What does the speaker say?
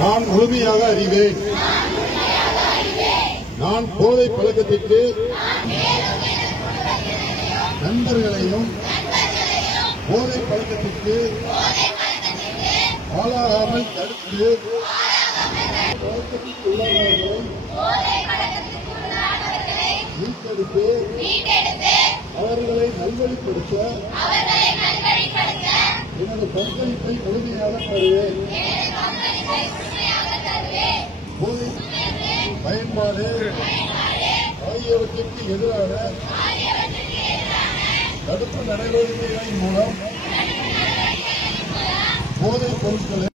நான் முழுமையாக அறிவேன். நான் போதை பழக்கத்திற்கு நண்பர்களையும் போதை பழக்கத்திற்கு ஆளாகாமல் தடுத்து மீட்டெடுத்து அவர்களை நல்வழிப்படுத்த எனது பங்களிப்பை முழுமையாக தருவேன். போதை பயன்பாடு ஆகியவற்றிற்கு எதிரான தடுப்பு நடவடிக்கைகளின் மூலம் போதைப் பொருட்களை